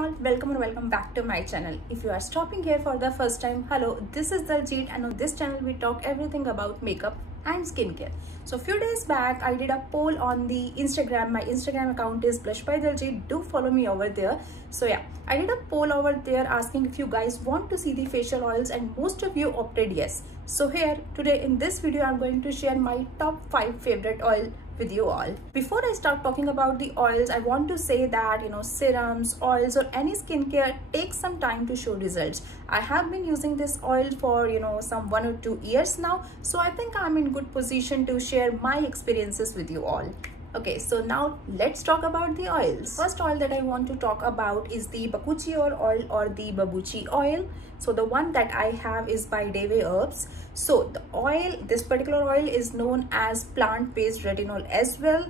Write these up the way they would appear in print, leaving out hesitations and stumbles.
all, welcome and welcome back to my channel. If you are stopping here for the first time, hello, this is Daljit and on this channel we talk everything about makeup and skincare. So a few days back I did a poll on the Instagram. My Instagram account is Blush by Daljit. Do follow me over there. So yeah, I did a poll over there asking if you guys want to see the facial oils and most of you opted yes. So here today in this video I'm going to share my top 5 favorite oil with you all. Before I start talking about the oils, I want to say that serums, oils or any skincare takes some time to show results. I have been using this oil for some 1 or 2 years now, so I think I'm in good position to share my experiences with you all. Okay, so now let's talk about the oils. First oil that I want to talk about is the Bakuchiol oil or the Babuchi oil. So the one that I have is by Deve Herbs. So the oil, this particular oil is known as plant-based retinol as well.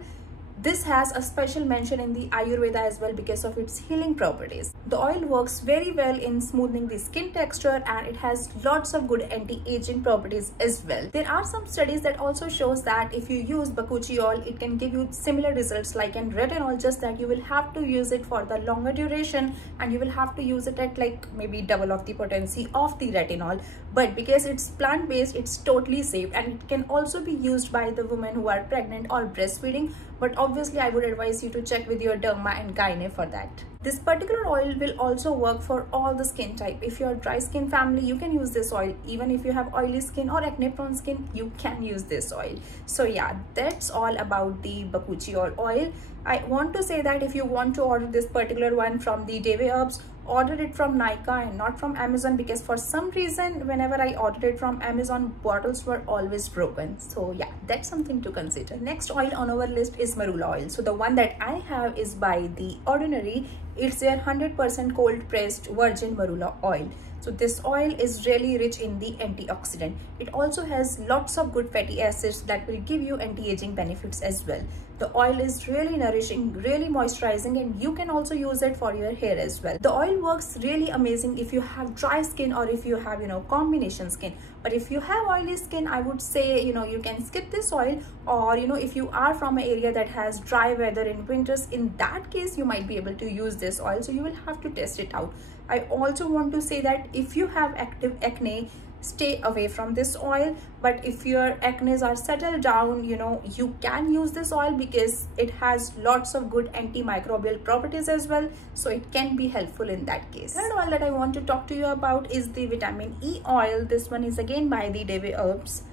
This has a special mention in the Ayurveda as well because of its healing properties. The oil works very well in smoothing the skin texture and it has lots of good anti-aging properties as well. There are some studies that also shows that if you use Bakuchiol, it can give you similar results like in retinol, just that you will have to use it for the longer duration and you will have to use it at like maybe double of the potency of the retinol. But because it's plant-based, it's totally safe and it can also be used by the women who are pregnant or breastfeeding. But obviously I would advise you to check with your derma and gynae for that. This particular oil will also work for all the skin type. If you're dry skin family, you can use this oil. Even if you have oily skin or acne prone skin, you can use this oil. So yeah, that's all about the Bakuchiol oil. I want to say that if you want to order this particular one from the Deve Herbs, order it from Nykaa and not from Amazon, because for some reason whenever I ordered it from Amazon, bottles were always broken. So yeah, that's something to consider. Next oil on our list is Marula oil. So the one that I have is by The Ordinary. It's their 100% cold pressed virgin Marula oil. So this oil is really rich in the antioxidant. It also has lots of good fatty acids that will give you anti-aging benefits as well. The oil is really nourishing, really moisturizing, and you can also use it for your hair as well. The oil works really amazing if you have dry skin or if you have combination skin. But if you have oily skin, I would say you can skip this oil, or if you are from an area that has dry weather in winters, in that case you might be able to use this oil. So you will have to test it out. I also want to say that if you have active acne, stay away from this oil. But if your acne are settled down, you can use this oil because it has lots of good antimicrobial properties as well, so it can be helpful in that case. Third oil that I want to talk to you about is the vitamin E oil. This one is again by the Deve Herbs.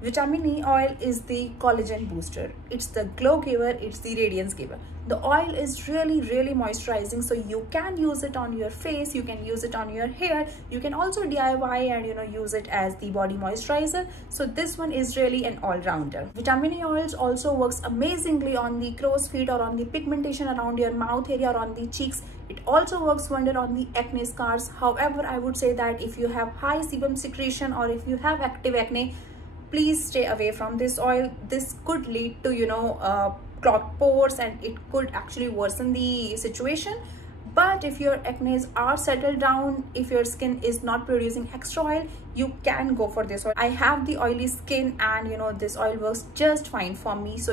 Vitamin E oil is the collagen booster. It's the glow giver, it's the radiance giver. The oil is really moisturizing, so you can use it on your face, you can use it on your hair, you can also DIY and use it as the body moisturizer. So this one is really an all-rounder. Vitamin E oils also works amazingly on the crow's feet or on the pigmentation around your mouth area or on the cheeks. It also works wonder on the acne scars. However, I would say that if you have high sebum secretion or if you have active acne, please stay away from this oil. This could lead to clogged pores and it could actually worsen the situation. But if your acne are settled down, if your skin is not producing extra oil, you can go for this oil. I have the oily skin and this oil works just fine for me. So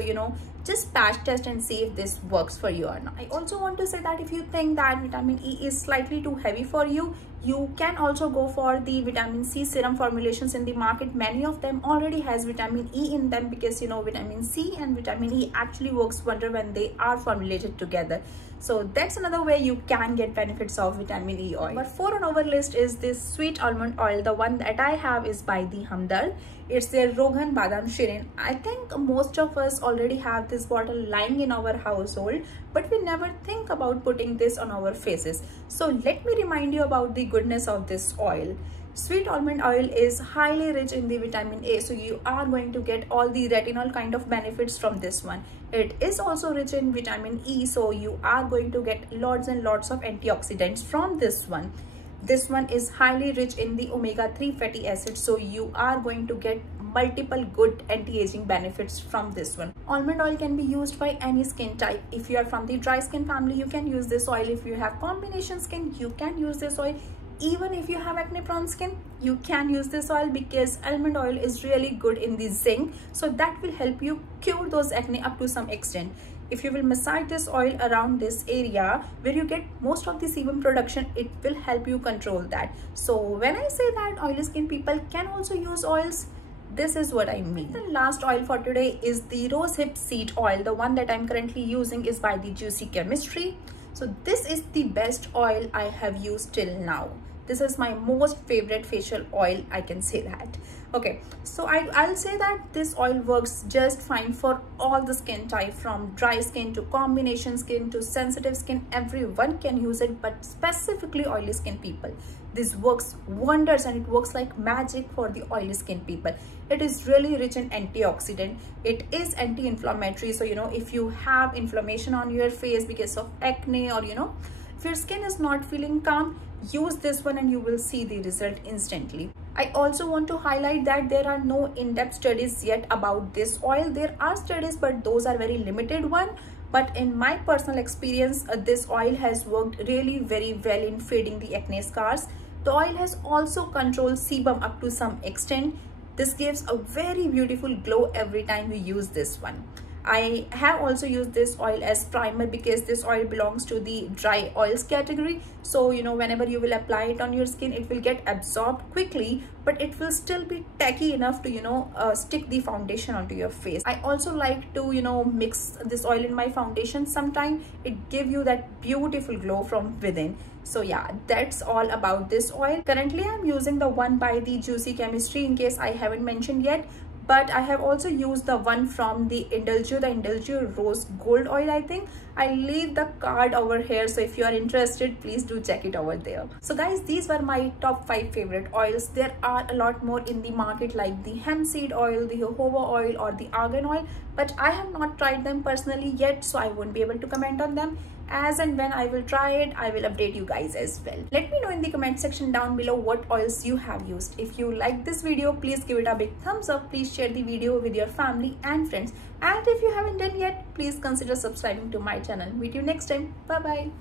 just patch test and see if this works for you or not. I also want to say that if you think that vitamin E is slightly too heavy for you, you can also go for the vitamin C serum formulations in the market. Many of them already has vitamin E in them because vitamin C and vitamin E actually works wonder when they are formulated together. So that's another way you can get benefits of vitamin E oil. But 4 on our list is this sweet almond oil. The one that I have is by the Hamdard. It's their Rogan Badam Shirin. I think most of us already have this bottle lying in our household, but we never think about putting this on our faces. So let me remind you about the goodness of this oil. Sweet almond oil is highly rich in the vitamin A, so you are going to get all the retinol kind of benefits from this one. It is also rich in vitamin E, so you are going to get lots and lots of antioxidants from this one. This one is highly rich in the omega-3 fatty acids, so you are going to get multiple good anti-aging benefits from this one. Almond oil can be used by any skin type. If you are from the dry skin family, you can use this oil. If you have combination skin, you can use this oil. Even if you have acne prone skin, you can use this oil because almond oil is really good in the zinc, so that will help you cure those acne up to some extent. if you will massage this oil around this area where you get most of the sebum production, it will help you control that. So when I say that oily skin people can also use oils, this is what I mean. The last oil for today is the rosehip seed oil. The one that I'm currently using is by the Juicy Chemistry. So this is the best oil I have used till now. This is my most favorite facial oil, I can say that. Okay, so I'll say that this oil works just fine for all the skin type, from dry skin to combination skin to sensitive skin. Everyone can use it, but specifically oily skin people. This works wonders and it works like magic for the oily skin people. It is really rich in antioxidant. It is anti-inflammatory. So, if you have inflammation on your face because of acne, or, if your skin is not feeling calm, use this one and you will see the result instantly. I also want to highlight that there are no in-depth studies yet about this oil. There are studies, but those are very limited one. But in my personal experience, this oil has worked really very well in fading the acne scars. The oil has also controlled sebum up to some extent. This gives a very beautiful glow every time you use this one. I have also used this oil as primer because this oil belongs to the dry oils category. So, whenever you will apply it on your skin, it will get absorbed quickly, but it will still be tacky enough to, stick the foundation onto your face. I also like to, mix this oil in my foundation sometime. It gives you that beautiful glow from within. So yeah, that's all about this oil. Currently, I'm using the one by the Juicy Chemistry in case I haven't mentioned yet. But I have also used the one from the Indulgio Rose Gold Oil, I think. I'll leave the card over here, so if you are interested, please do check it over there. So guys, these were my top 5 favorite oils. There are a lot more in the market like the hemp seed oil, the jojoba oil, or the argan oil, but I have not tried them personally yet, so I won't be able to comment on them. As and when I will try it, I will update you guys as well. Let me know in the comment section down below what oils you have used. If you like this video, please give it a big thumbs up. Please share the video with your family and friends. And if you haven't done yet, please consider subscribing to my channel. Meet you next time. Bye bye.